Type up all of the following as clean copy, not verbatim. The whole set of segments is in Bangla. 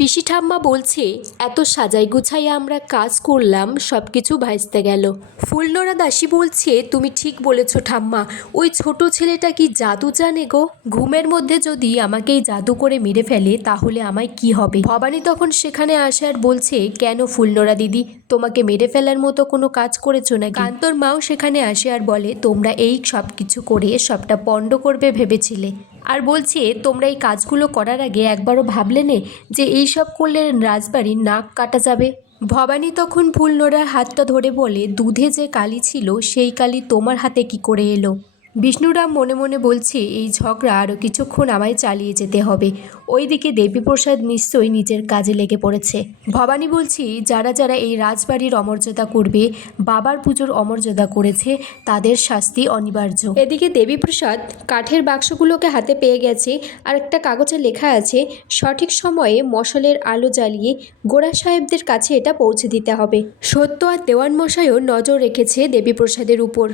পিসি ঠাম্মা বলছে এত সাজাই গুছাইয়া আমরা কাজ করলাম সব কিছু ভাইস্তে গেল। ফুলনরা দাসী বলছে তুমি ঠিক বলেছ ঠাম্মা, ওই ছোট ছেলেটা কি জাদু জানে গো, ঘুমের মধ্যে যদি আমাকেই জাদু করে মেরে ফেলে তাহলে আমায় কি হবে। ভবানী তখন সেখানে আসে আর বলছে কেন ফুলনরা দিদি, তোমাকে মেরে ফেলার মতো কোনো কাজ করেছো নাকি। কান্তর মাও সেখানে আসে আর বলে তোমরা এই সব কিছু করে সবটা পণ্ড করবে ভেবেছিলে, আর বলছে তোমরা এই কাজগুলো করার আগে একবারও ভাবলে নে যে এই সব করলে রাজবাড়ির নাক কাটা যাবে। ভবানী তখন ফুলনোড়ার হাতটা ধরে বলে দুধে যে কালি ছিল সেই কালি তোমার হাতে কি করে এলো। বিষ্ণুরাম মনে মনে বলছে এই ঝগড়া আরও কিছুক্ষণ আমায় চালিয়ে যেতে হবে। ওইদিকে দেবীপ্রসাদ নিশ্চয়ই নিজের কাজে লেগে পড়েছে। ভবানী বলছি যারা যারা এই রাজবাড়ির অমর্যাদা করবে, বাবার পুজোর অমর্যাদা করেছে, তাদের শাস্তি অনিবার্য। এদিকে দেবীপ্রসাদ কাঠের বাক্সগুলোকে হাতে পেয়ে গেছে আর একটা কাগজে লেখা আছে সঠিক সময়ে মশালের আলো জ্বালিয়ে গোড়া সাহেবদের কাছে এটা পৌঁছে দিতে হবে। সত্য আর দেওয়ান মশাইও নজর রেখেছে দেবীপ্রসাদের উপর।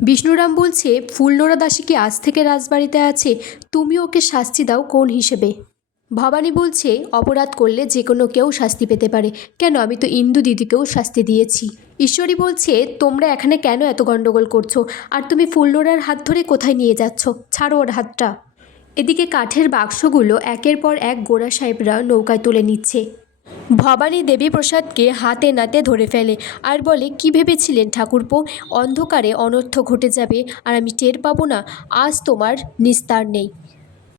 বিষ্ণুরাম বলছে ফুলনোড়া দাসী কি আজ থেকে রাজবাড়িতে আছে, তুমি ওকে শাস্তি দাও কোন হিসেবে। ভবানী বলছে অপরাধ করলে যে কোনো কেউ শাস্তি পেতে পারে, কেন আমি তো ইন্দু দিদিকেও শাস্তি দিয়েছি। ঈশ্বরী বলছে তোমরা এখানে কেন এত গণ্ডগোল করছো, আর তুমি ফুলনোড়ার হাত ধরে কোথায় নিয়ে যাচ্ছ, ছাড়ো ওর হাতটা। এদিকে কাঠের বাক্সগুলো একের পর এক গোড়া সাহেবরা নৌকায় তুলে নিচ্ছে। ভবানী দেবীপ্রসাদকে হাতে নাতে ধরে ফেলে আর বলে কি ভেবেছিলেন ঠাকুরপো, অন্ধকারে অনর্থ ঘটে যাবে আর আমি টের পাবো না, আজ তোমার নিস্তার নেই।